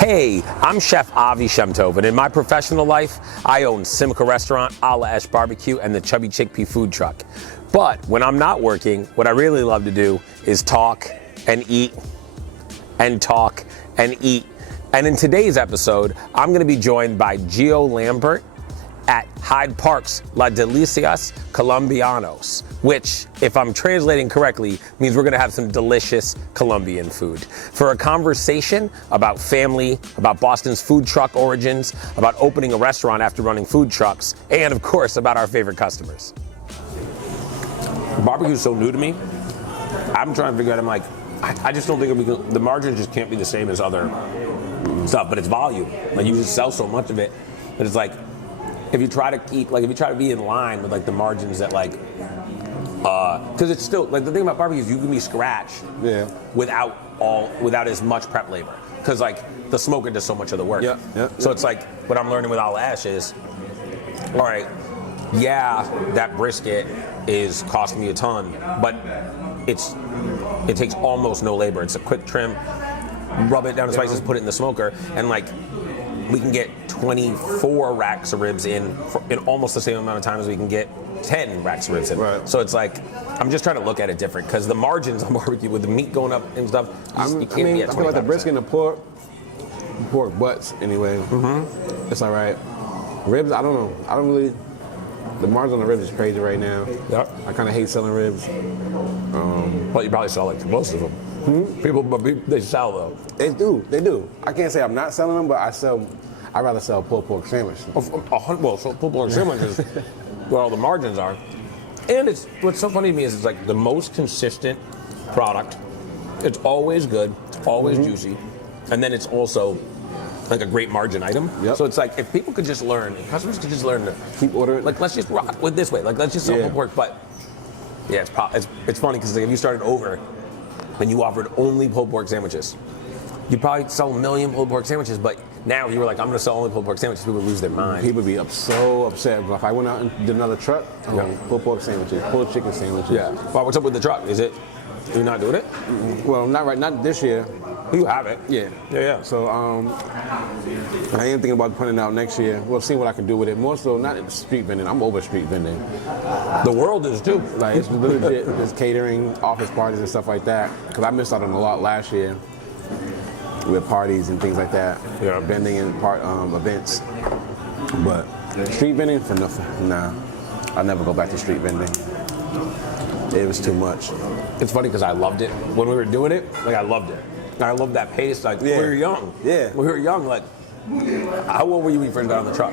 Hey, I'm Chef Avi Shemtov, and in my professional life, I own Simca Restaurant, M BBQ, and the Chubby Chickpea food truck. But when I'm not working, what I really love to do is talk and eat and talk and eat. And in today's episode, I'm going to be joined by Geo Lambert at Hyde Park's Delicias Colombianas, which, if I'm translating correctly, means we're gonna have some delicious Colombian food. For a conversation about family, about Boston's food truck origins, about opening a restaurant after running food trucks, and of course, about our favorite customers. Barbecue's so new to me. I'm trying to figure out, I just don't think the margins just can't be the same as other stuff, but it's volume. Like, you just sell so much of it, that it's like, if you try to be in line with the margins that because it's still the thing about barbecue is you can be scratched without as much prep labor, because the smoker does so much of the work. So it's what I'm learning with all ash is, all right, that brisket is costing me a ton, but it takes almost no labor. It's a quick trim, rub it down to spices, put it in the smoker, and we can get 24 racks of ribs in almost the same amount of time as we can get 10 racks of ribs in. Right. So it's I'm just trying to look at it different, because the margins on barbecue with the meat going up and stuff, you can't be at 25%. I feel like the brisket and the pork butts anyway. It's all right. Ribs, I don't know. I don't really. The margin on the ribs is crazy right now. Yep. I kind of hate selling ribs. But you probably sell most of them. They sell though. They do. I can't say I'm not selling them, but I'd rather sell pulled pork sandwich. So pulled pork sandwich is where all the margins are. And what's so funny to me is it's the most consistent product. It's always good, it's always juicy, and then it's also a great margin item. Yep. So it's if people could just learn, if customers could just learn to keep ordering. Let's just rock with this way. Let's just sell pulled pork. But yeah, it's funny because if you started over and you offered only pulled pork sandwiches, you'd probably sell 1 million pulled pork sandwiches. But now if you were I'm going to sell only pulled pork sandwiches, people would lose their mind. People would be so upset. But if I went out and did another truck, pulled pork sandwiches, pulled chicken sandwiches. Yeah. Well, what's up with the truck? You're not doing it? Well, not this year. You have it. Yeah. So I am thinking about putting it out next year. We'll see what I can do with it. More so, not street vending. I'm over street vending. The world is too. It's legit. It's catering, office parties and stuff like that. Because I missed out on a lot last year with parties and things like that. Yeah. Vending and events. But street vending for nothing. Nah. I'll never go back to street vending. It was too much. It's funny because I loved it when we were doing it. I loved it. I loved that pace. We were young. Yeah. When we were young. How old were you when you first got on the truck?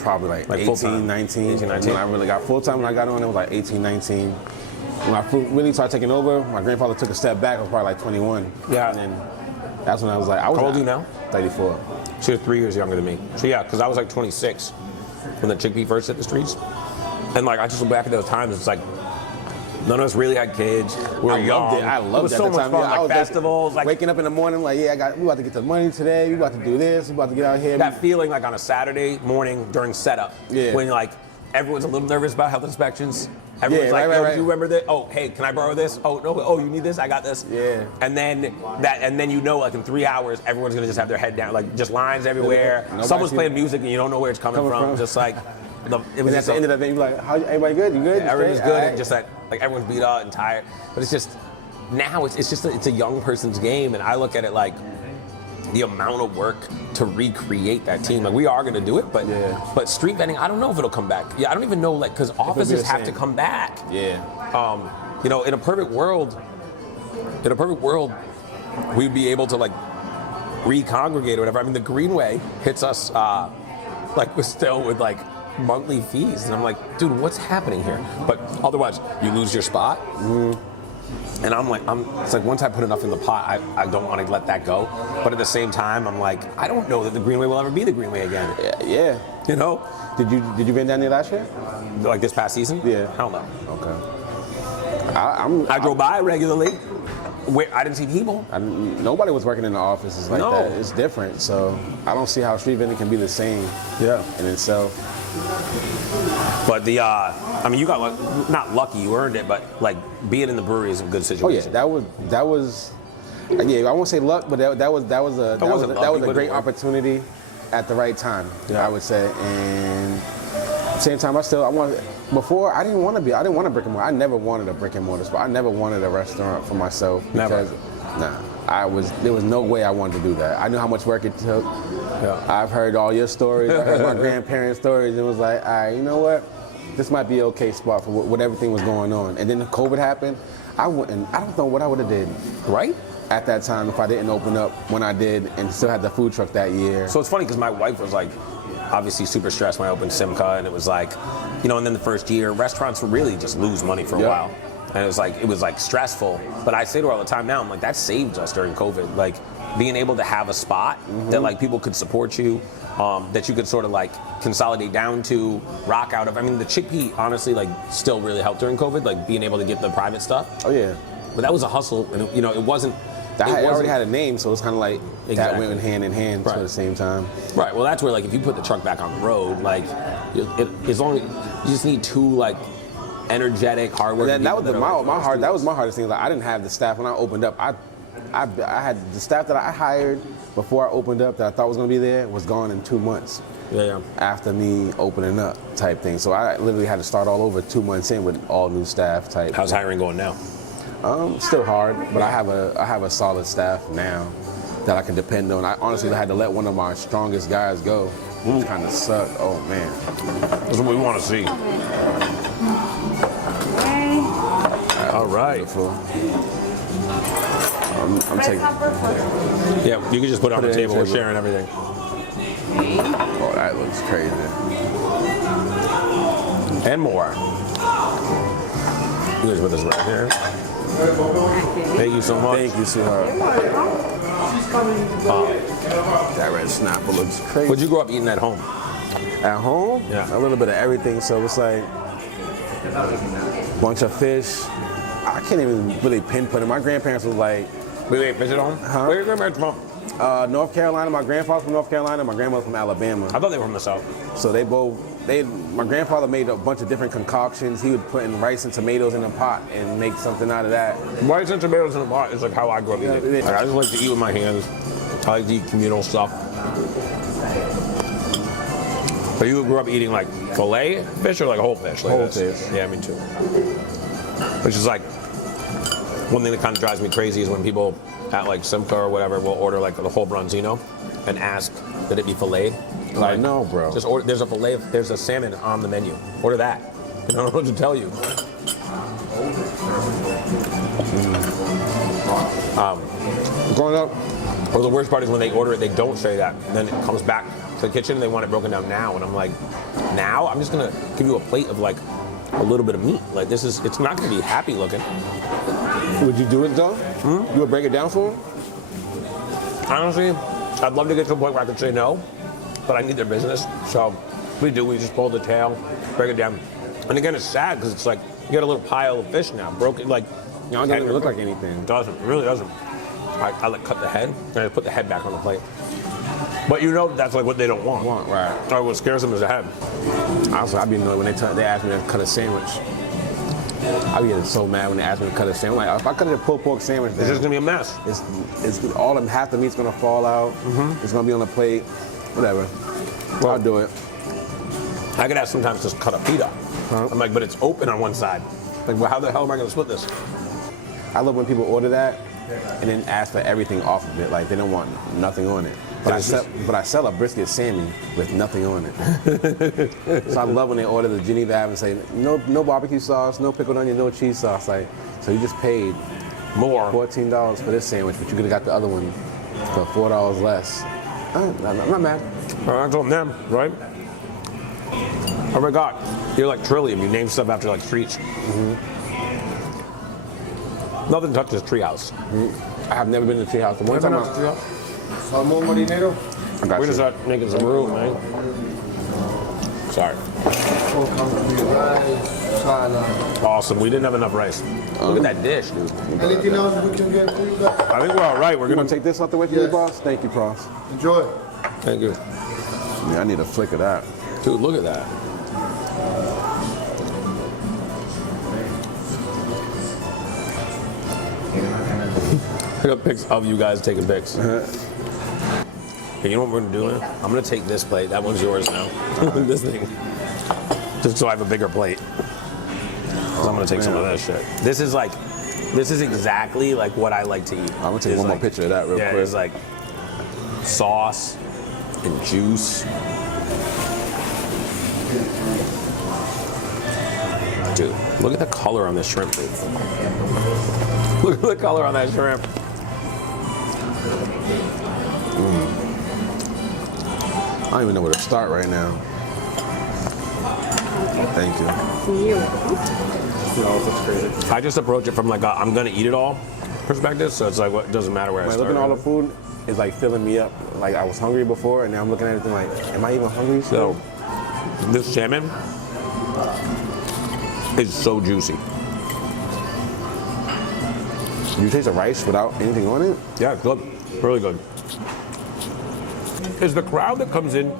Probably 18, 19. 18, 19. When I really got full time, when I got on, it was 18, 19. When I really started taking over, my grandfather took a step back. I was probably 21. Yeah. And then that's when I was How old are you now? 34. So you're 3 years younger than me. So yeah, because I was 26 when the chickpea first hit the streets. And I just look back at those times, it's none of us really had kids. We were young. I loved it. It was so much fun. I was festivals. Waking up in the morning, we about to get the money today. We about to do this. We about to get out here. That feeling on a Saturday morning during setup. Yeah. When everyone's a little nervous about health inspections. Everyone's right. Do you remember this? Oh, hey, can I borrow this? Oh, no. Oh, you need this? I got this. Yeah. And then in 3 hours, everyone's gonna just have their head down, just lines everywhere. Someone's playing music and you don't know where it's coming from. Just it was and at the end of the day, you're like, "How everybody good? You good? Yeah, everybody's good, Right. and just everyone's beat up and tired. But it's just now it's a young person's game, and I look at it the amount of work to recreate that team. We are gonna do it, but street vending, I don't know if it'll come back. Yeah, I don't even know because offices have to come back. Yeah. In a perfect world, we'd be able to recongregate or whatever. I mean, the Greenway hits us with monthly fees, and I'm dude, what's happening here? But otherwise, you lose your spot. And it's once I put enough in the pot, I don't want to let that go. But at the same time, I'm I don't know that the Greenway will ever be the Greenway again. Yeah. Did you been down there last year? This past season? Yeah. Hell no. Okay. I drove by regularly. I didn't see people. Nobody was working in the offices like that. It's different, so I don't see how street vending can be the same. Yeah. In itself. But you got not lucky, you earned it, but being in the brewery is a good situation. Oh yeah, that was Yeah, I won't say luck, but that was a great work. opportunity at the right time. Yeah. I would say, and at the same time, before I didn't want a brick and mortar. I never wanted a brick and mortar spot. I never wanted a restaurant for myself because there was no way I wanted to do that. I knew how much work it took. Yeah. I've heard all your stories. I heard my grandparents' stories. And it was like, all right, you know what? This might be an okay spot for what everything was going on. And then the COVID happened. I don't know what I would have did. Right? At that time, if I didn't open up when I did and still had the food truck that year. So it's funny because my wife was like, obviously super stressed when I opened Simca, and it was like, and then the first year, restaurants would really just lose money for a while. And it was like stressful. But I say to her all the time now, I'm like, that saved us during COVID. Like being able to have a spot that like people could support you, that you could sort of like consolidate down to, rock out of. I mean, the chickpea honestly like still really helped during COVID, like being able to get the private stuff. Oh yeah. But that was a hustle, and it wasn't. It already had a name, so it's kind of like that went hand in hand at the same time. Right. Well, that's where like if you put the truck back on the road, like as long as you just need two like energetic, hardworking. That was my hardest thing. Like I didn't have the staff when I opened up. I had the staff that I hired before I opened up that I thought was going to be there was gone in 2 months. Yeah. After me opening up, type thing. So I literally had to start all over 2 months in with all new staff type. How's hiring going now? Still hard, but I have a solid staff now that I can depend on. I honestly had to let one of my strongest guys go, which kind of sucked. Oh man, that's what we want to see. All right. I'm taking. Yeah, you can just put it on the table. We're sharing everything. Oh, that looks crazy. And more. You guys with us right here. Thank you so much. Thank you, sweetheart. That red snapper looks crazy. What'd you grow up eating at home? At home? Yeah. A little bit of everything. So it's like a bunch of fish. I can't even really pinpoint it. My grandparents was like, We ate fish at home? Huh? Where are your grandparents from? North Carolina. My grandfather's from North Carolina. My grandmother's from Alabama. I thought they were from the South. So my grandfather made a bunch of different concoctions. He would put in rice and tomatoes in a pot and make something out of that. Rice and tomatoes in a pot is like how I grew up eating. Like, I just like to eat with my hands. I like to eat communal stuff. But you grew up eating like fillet fish or like whole fish? Like whole fish. Yeah, me too. Which is like, one thing that kind of drives me crazy is when people at like Simca or whatever will order like the whole bronzino and ask that it be filleted. Like, no, bro. Just order, there's a salmon on the menu. Order that. I don't know what to tell you. Growing up, or the worst part is when they order it, they don't say that. And then it comes back to the kitchen and they want it broken down now. And I'm like, now? I'm just gonna give you a plate of like a little bit of meat. Like it's not gonna be happy looking. Would you do it though? You would break it down for them? Honestly, I'd love to get to a point where I could say no, but I need their business. So we just pull the tail, break it down. And again, it's sad because it's like you got a little pile of fish now, broken, like. It doesn't even look like anything. It doesn't, it really doesn't. I like cut the head and I put the head back on the plate. But that's like what they don't want. Right. Or what scares them is the head. Honestly, I'd be annoyed when they ask me to cut a sandwich. I'd be getting so mad when they ask me to cut a sandwich. I'm like, if I cut a pulled pork sandwich, it's just gonna be a mess. It's all half the meat's gonna fall out. It's gonna be on the plate. Whatever. Well, I'll do it. I could ask sometimes just cut a pita. I'm like, but it's open on one side. Like, well, how the hell am I gonna split this? I love when people order that and then ask for everything off of it. Like they don't want nothing on it. But I sell a brisket Sammy with nothing on it. So I love when they order the Geneva and say, no barbecue sauce, no pickled onion, no cheese sauce. Like, so you just paid more, $14 for this sandwich, but you could have got the other one for $4 less. I'm not mad. I told them, right? Oh my God, you're like Trillium. You name stuff after like streets. Nothing touches Treehouse. I have never been to Treehouse. The one time Salmon marinero. We're just not making some room, man. Sorry. Awesome. We didn't have enough rice. Look at that dish, dude. Anything else we can get for you guys? I think we're all right. We're gonna take this out the way for you, boss. Thank you, boss. Enjoy. Thank you. Yeah, I need a flick of that. Dude, look at that. I got pics of you guys taking pics. Okay, you know what we're gonna do? I'm gonna take this plate. That one's yours now. This thing. Just so I have a bigger plate. So I'm gonna take some of that shit. This is exactly like what I like to eat. I'm gonna take one more picture of that real quick. Yeah, it's like sauce and juice. Dude, look at the color on this shrimp, dude. Look at the color on that shrimp. I don't even know where to start right now. Thank you. I just approach it from like I'm gonna eat it all perspective, so it's like what doesn't matter where I start. Looking at all the food is like filling me up. Like I was hungry before, and now I'm looking at everything like, am I even hungry still? So this salmon is so juicy. You taste the rice without anything on it? Yeah, it's good. Really good. Is the crowd that comes in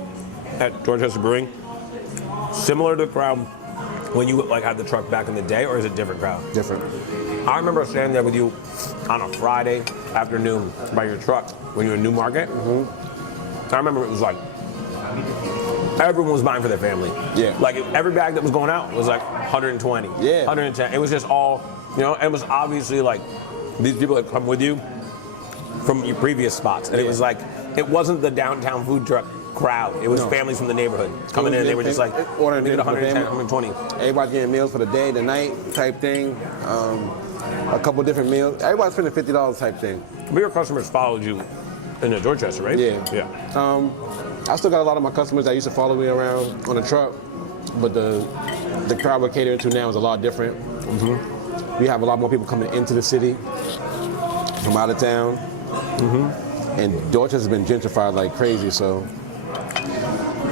at Dorchester Brewing similar to the crowd when you like had the truck back in the day, or is it a different crowd? Different. I remember standing there with you on a Friday afternoon by your truck when you were in Newmarket. I remember it was like everyone was buying for their family. Yeah. Like every bag that was going out was like 120. Yeah. 110. It was just all, it was obviously like these people that come with you from your previous spots. And it was like, it wasn't the downtown food truck crowd. It was families from the neighborhood coming in. They were just like, ordering 110, 120. Everybody getting meals for the day, the night type thing. A couple different meals. Everybody's spending $50 type thing. But your customers followed you in Dorchester, right? Yeah. Yeah. I still got a lot of my customers that used to follow me around on the truck, but the crowd we're catering to now is a lot different. We have a lot more people coming into the city from out of town. And Dorchester's been gentrified like crazy, so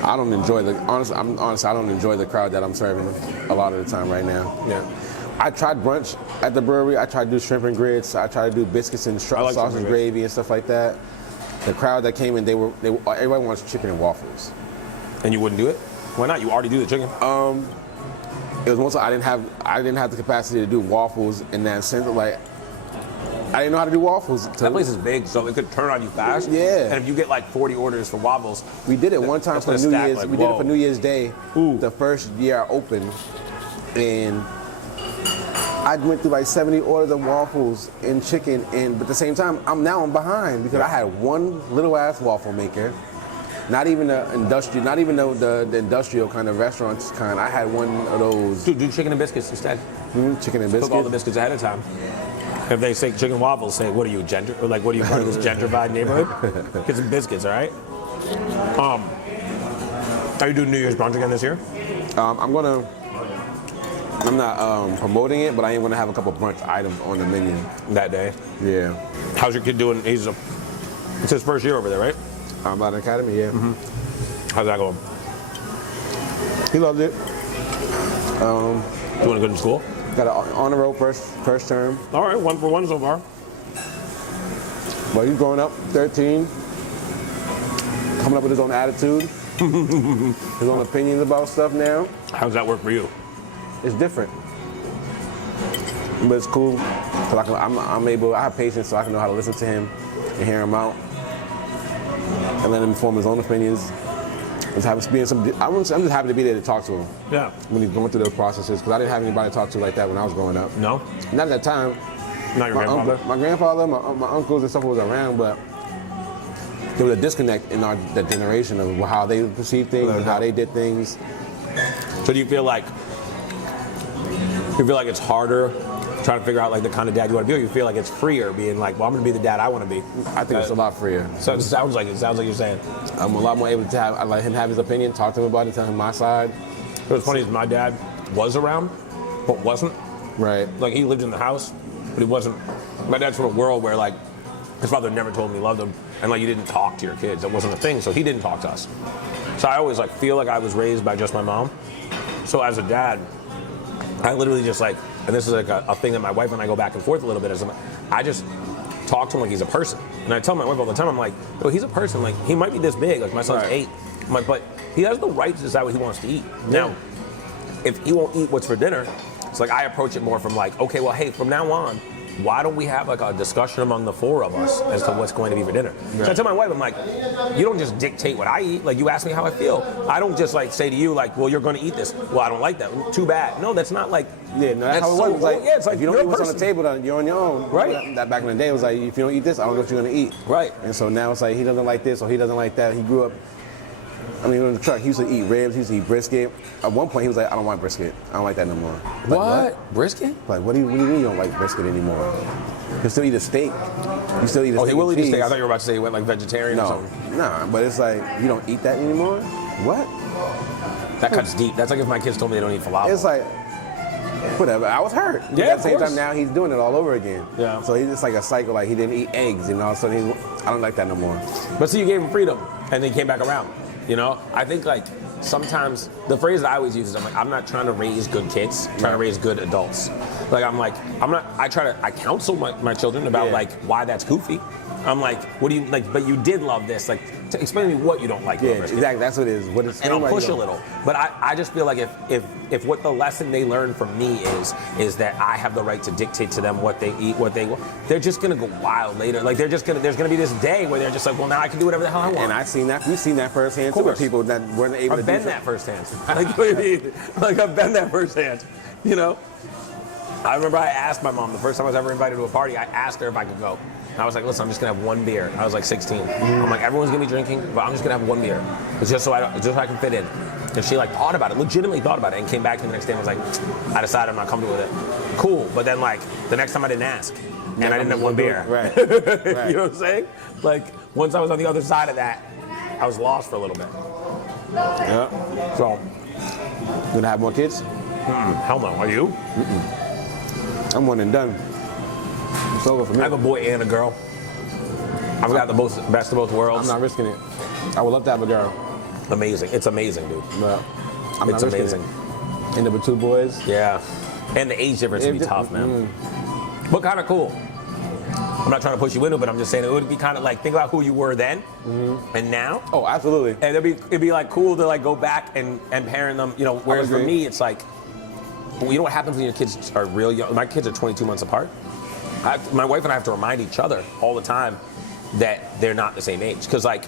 I don't enjoy honestly, I don't enjoy the crowd that I'm serving a lot of the time right now. Yeah. I tried brunch at the brewery. I tried to do shrimp and grits. I tried to do biscuits and sausage gravy and stuff like that. The crowd that came in, everybody wants chicken and waffles. And you wouldn't do it? Why not? You already do the chicken. It was mostly I didn't have the capacity to do waffles in that sense. Like I didn't know how to do waffles. That place is big, so it could turn on you fast. Yeah. And if you get like 40 orders for waffles, we did it one time for New Year's. Like, we did it for New Year's Day. Ooh. The first year I opened, and I went through like 70 orders of waffles and chicken, but at the same time, I'm behind because I had one little ass waffle maker, not even the industrial kind of restaurants kind. I had one of those. Dude, do chicken and biscuits instead. Chicken and biscuits. Cook all the biscuits ahead of time. If they say chicken waffles, say, what are you, part of this gentrified neighborhood? Get some biscuits, all right? Are you doing New Year's brunch again this year? I'm not promoting it, but I am gonna have a couple brunch items on the menu that day. Yeah. How's your kid doing? It's his first year over there, right? I'm at an academy, yeah. How's that going? He loved it. Doing good in school? Got an honor roll first term. All right, 1 for 1 so far. But he's growing up, 13, coming up with his own attitude, his own opinions about stuff now. How's that work for you? It's different, but it's cool because I have patience, so I can know how to listen to him and hear him out and let him form his own opinions. I'm just happy to be there to talk to him. Yeah. When he's going through those processes, because I didn't have anybody to talk to like that when I was growing up. No? Not at that time. Not your grandfather? My grandfather, my uncles and stuff was around, but there was a disconnect in the generation of how they perceived things and how they did things. So do you feel like it's harder trying to figure out like the kind of dad you want to be, or you feel like it's freer being like, well, I'm going to be the dad I want to be? I think it's a lot freer. So it sounds like you're saying. I'm a lot more able to I let him have his opinion, talk to him about it, tell him my side. What's funny is my dad was around, but wasn't. Right. Like he lived in the house, but he wasn't. My dad's from a world where like his father never told him he loved him, and like you didn't talk to your kids. That wasn't a thing, so he didn't talk to us. So I always like feel like I was raised by just my mom. So as a dad, I literally just like, and this is like a thing that my wife and I go back and forth a little bit, is I just talk to him like he's a person. And I tell my wife all the time, I'm like, oh, he's a person. Like he might be this big, like my son's 8, but he has the right to decide what he wants to eat. Now, if he won't eat what's for dinner, it's like I approach it more from like, okay, well, hey, from now on, why don't we have like a discussion among the four of us as to what's going to be for dinner? So I tell my wife, I'm like, you don't just dictate what I eat. Like, you ask me how I feel. I don't just like say to you like, well, you're going to eat this. Well, I don't like that. Too bad. No, that's not like. Yeah, no, that's how it was. Like, yeah, it's like if you don't eat what's on the table, then you're on your own. Right. That back in the day, it was like, if you don't eat this, I don't know what you're gonna eat. Right. And so now it's like, he doesn't like this or he doesn't like that. He grew up. I mean, in the truck, he used to eat ribs, he used to eat brisket. At one point, he was like, I don't want brisket. I don't like that no more. Like, what? Brisket? Like, what do you mean you don't like brisket anymore? You still eat a steak. You still eat a steak. Oh, he will eat a steak. I cheese. thought you were about to say he went like vegetarian or No, something. nah, but it's like, you don't eat that anymore? What? That cuts deep. That's like if my kids told me they don't eat falafel. It's like, whatever. I was hurt. Yeah, At the same of course. time, now he's doing it all over again. Yeah. So he's just like a cycle. Like, he didn't eat eggs, and all of a sudden, I don't like that no more. But see, you gave him freedom, and then he came back around. You know, I think like sometimes the phrase that I always use is I'm like, I'm not trying to raise good kids, I'm trying to raise good adults. Like I counsel my children about like why that's goofy. I'm like, what do you like? But you did love this. Like, explain to me what you don't like. Yeah, exactly. That's what it is. What it's and I'll push a little. But I just feel like if what the lesson they learn from me is that I have the right to dictate to them what they eat, what they want, they're just gonna go wild later. Like there's gonna be this day where they're just like, well, now I can do whatever the hell I want. And I've seen that. We've seen that firsthand too. With people that weren't able to do I've been that firsthand. Like I've been that firsthand. You know. I remember I asked my mom the first time I was ever invited to a party. I asked her if I could go. I was like, listen, I'm just gonna have one beer. I was like 16. I'm like, everyone's gonna be drinking, but I'm just gonna have one beer. It's just so I can fit in. And she like thought about it, legitimately thought about it, and came back to me the next day and was like, I decided I'm not comfortable with it. Cool, but then like the next time I didn't ask, and I didn't have one beer. Right. You know what I'm saying? Like once I was on the other side of that, I was lost for a little bit. Yeah. So, Gonna have more kids? hell no. Are you? I'm one and done. It's over for me. I have a boy and a girl. I've got the best of both worlds. I'm not risking it. I would love to have a girl. Amazing. It's amazing, dude. But I'm It's not risking amazing. it. End up with two boys. Yeah. And the age difference would be tough, man. But kind of cool. I'm not trying to push you into it, but I'm just saying it would be kind of like, think about who you were then and now. Oh, absolutely. And it'd be like cool to like go back and parent them, you know, whereas for me, it's like, you know what happens when your kids are real young? My kids are 22 months apart. My wife and I have to remind each other all the time that they're not the same age. Because like,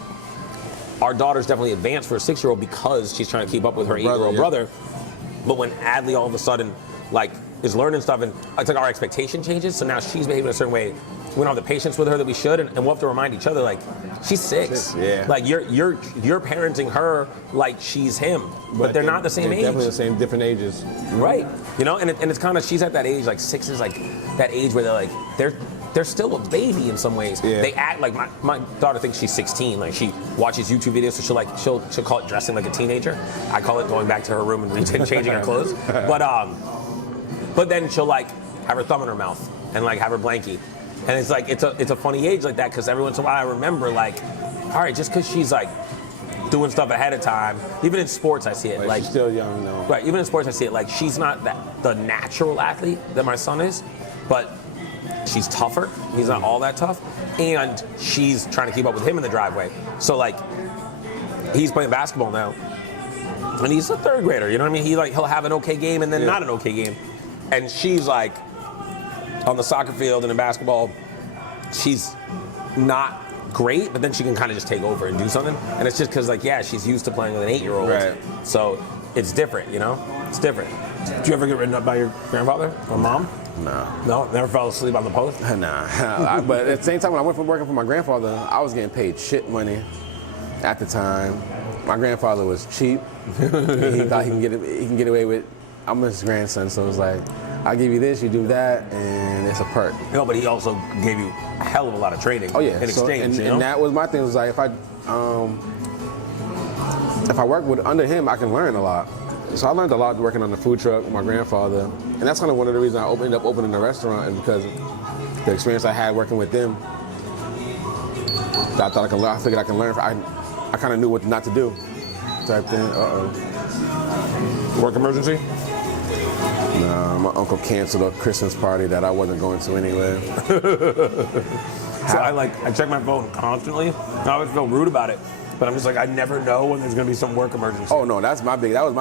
our daughter's definitely advanced for a 6-year-old because she's trying to keep up with her 8-year-old brother. But when Adley all of a sudden like is learning stuff, and it's like our expectation changes, so now she's behaving a certain way. We don't have the patience with her that we should, and we'll have to remind each other like, she's 6. Yeah. Like you're parenting her like she's him, but they're not the same age. Definitely the same, different ages. Right. You know, and it's kind of, she's at that age, like 6 is like that age where they're like, they're still a baby in some ways. Yeah. They act like, my daughter thinks she's 16. Like she watches YouTube videos, so she'll call it dressing like a teenager. I call it going back to her room and changing her clothes. But then she'll like have her thumb in her mouth and like have her blankie. And it's like, it's a funny age like that, because every once in a while I remember like, all right, just because she's like doing stuff ahead of time, even in sports I see it. Like she's still young though. Right, even in sports I see it. Like she's not the natural athlete that my son is, but she's tougher. He's not all that tough. And she's trying to keep up with him in the driveway. So like, he's playing basketball now. And he's a 3rd grader, you know what I mean? He'll have an okay game and then not an okay game. And she's like, on the soccer field and in basketball, she's not great, but then she can kind of just take over and do something. And it's just because like, yeah, she's used to playing with an 8-year-old. Right. So it's different, you know? It's different. Did you ever get written up by your grandfather or mom? No, never fell asleep on the post? Nah. But at the same time, when I went from working for my grandfather, I was getting paid shit money at the time. My grandfather was cheap. He thought he can get away with, I'm his grandson, so it was like, I'll give you this, you do that, and it's a perk. No, but he also gave you a hell of a lot of trading. Oh yeah, in exchange. And that was my thing. It was like, if I work under him, I can learn a lot. So I learned a lot working on the food truck with my grandfather, and that's kind of one of the reasons I ended up opening the restaurant, and because the experience I had working with them, I thought I could learn. I figured I can learn. I kind of knew what not to do, type thing. Work emergency? Nah, my uncle canceled a Christmas party that I wasn't going to anyway. So I check my phone constantly. I always feel rude about it. But I'm just like, I never know when there's gonna be some work emergency. Oh no, that was my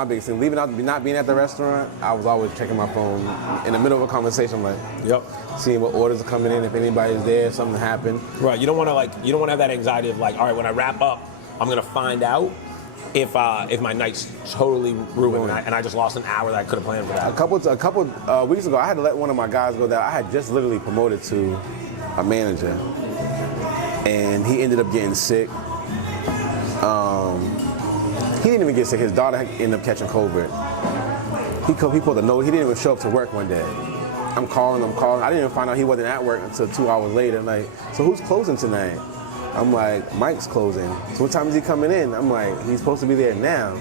biggest thing. Leaving out, not being at the restaurant, I was always checking my phone in the middle of a conversation, like, seeing what orders are coming in, if anybody's there, if something happened. Right, you don't wanna have that anxiety of like, all right, when I wrap up, I'm gonna find out if my night's totally ruined and I just lost an hour that I could have planned for that. A couple weeks ago, I had to let one of my guys go down. I had just literally promoted to a manager, and he ended up getting sick. He didn't even get sick. His daughter ended up catching COVID. He pulled a note. He didn't even show up to work one day. I'm calling. I didn't even find out he wasn't at work until 2 hours later. Like, so who's closing tonight? I'm like, Mike's closing. So what time is he coming in? I'm like, he's supposed to be there now.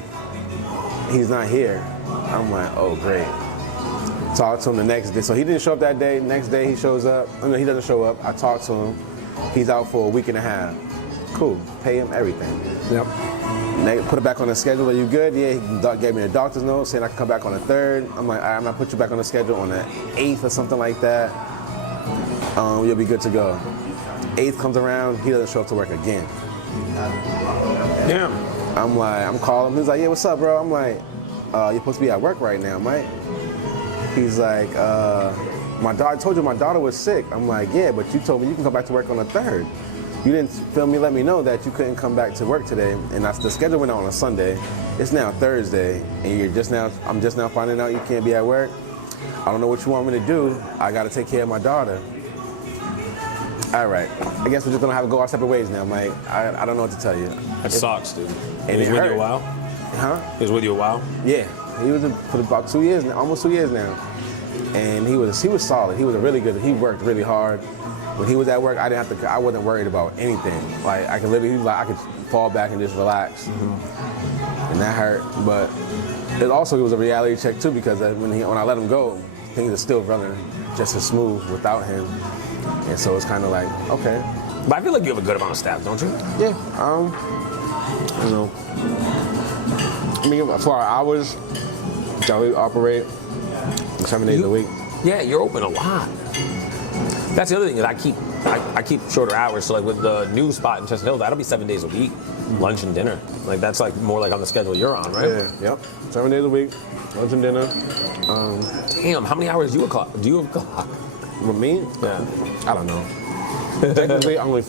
He's not here. I'm like, oh, great. Talked to him the next day. So he didn't show up that day. Next day he shows up. I mean, he doesn't show up. I talked to him. He's out for a week and a half. Cool. Pay him everything. Yep. Put it back on the schedule. Are you good? Yeah, he gave me a doctor's note saying I can come back on the 3rd. I'm like, all right, I'm gonna put you back on the schedule on the 8th or something like that. You'll be good to go. 8th comes around, he doesn't show up to work again. Yeah. I'm calling him. He's like, yeah, what's up, bro? I'm like, you're supposed to be at work right now, Mike. He's like, I told you my daughter was sick. I'm like, yeah, but you told me you can come back to work on the 3rd. You didn't let me know that you couldn't come back to work today, and the schedule went out on a Sunday. It's now Thursday, and I'm just now finding out you can't be at work. I don't know what you want me to do. I got to take care of my daughter. All right, I guess we're just gonna have to go our separate ways now, Mike. I don't know what to tell you. That sucks, dude. And He was it with hurt. you a while? Huh? He was with you a while? Yeah, he was for about 2 years now, almost 2 years now, and he was solid. He was he worked really hard. When he was at work, I wasn't worried about anything. Like I could fall back and just relax, and that hurt. But it was a reality check too, because when I let him go, things are still running just as smooth without him, and so it's kind of like, okay. But I feel like you have a good amount of staff, don't you? Yeah. You know. I mean, for our hours that we operate 7 days a week. Yeah, you're open a lot. That's the other thing is I keep shorter hours. So like with the new spot in Chestnut Hill, that'll be 7 days a week, lunch and dinner. Like that's like more like on the schedule you're on, right? Yeah. Yep. 7 days a week, lunch and dinner. Damn, how many hours do you have clock? With me? Yeah. I don't know. Technically only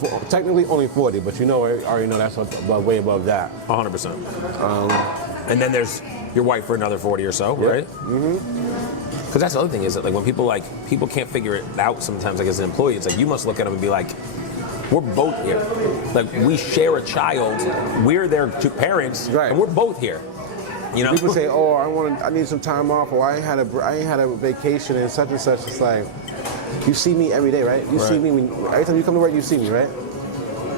40, but I already know that's way above that. 100%. And then there's your wife for another 40 or so, right? Mm-hmm. Because that's the other thing is that like when people can't figure it out sometimes, like as an employee, it's like you must look at them and be like, we're both here. Like we share a child, we're their two parents, right. And we're both here. You know? People say, oh, I need some time off, or I ain't had a vacation and such and such. It's like, you see me every day, right? You see me every time you come to work, you see me, right?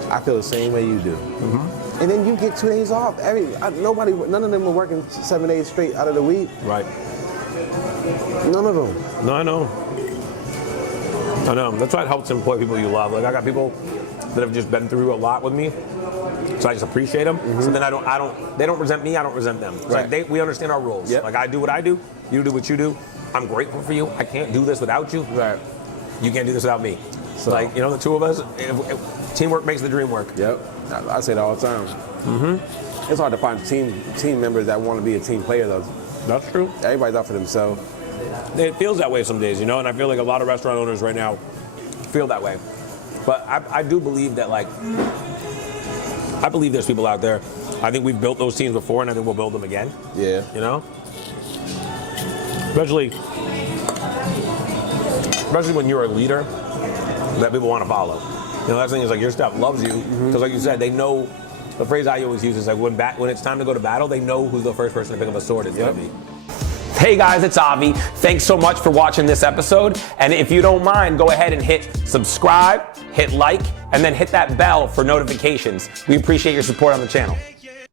I feel the same way you do. Mm-hmm. And then you get 2 days off. None of them are working 7 days straight out of the week. Right. None of them. No, I know. That's why it helps to employ people you love. Like I got people that have just been through a lot with me, so I just appreciate them. Mm-hmm. So then they don't resent me. I don't resent them. It's like we understand our roles. Yep. Like I do what I do. You do what you do. I'm grateful for you. I can't do this without you. Right. You can't do this without me. So like the two of us, teamwork makes the dream work. Yep. I say that all the time. Mm-hmm. It's hard to find team members that want to be a team player though. That's true. Everybody's out for themselves. It feels that way some days, and I feel like a lot of restaurant owners right now feel that way. But I do believe that, like, I believe there's people out there. I think we've built those teams before, and I think we'll build them again. Yeah. Especially when you're a leader that people want to follow. That's the thing is like your staff loves you because, like you said, they know. The phrase I always use is like when it's time to go to battle, they know who's the first person to pick up a sword is going to be. Hey guys, it's Avi. Thanks so much for watching this episode. And if you don't mind, go ahead and hit subscribe, hit like, and then hit that bell for notifications. We appreciate your support on the channel.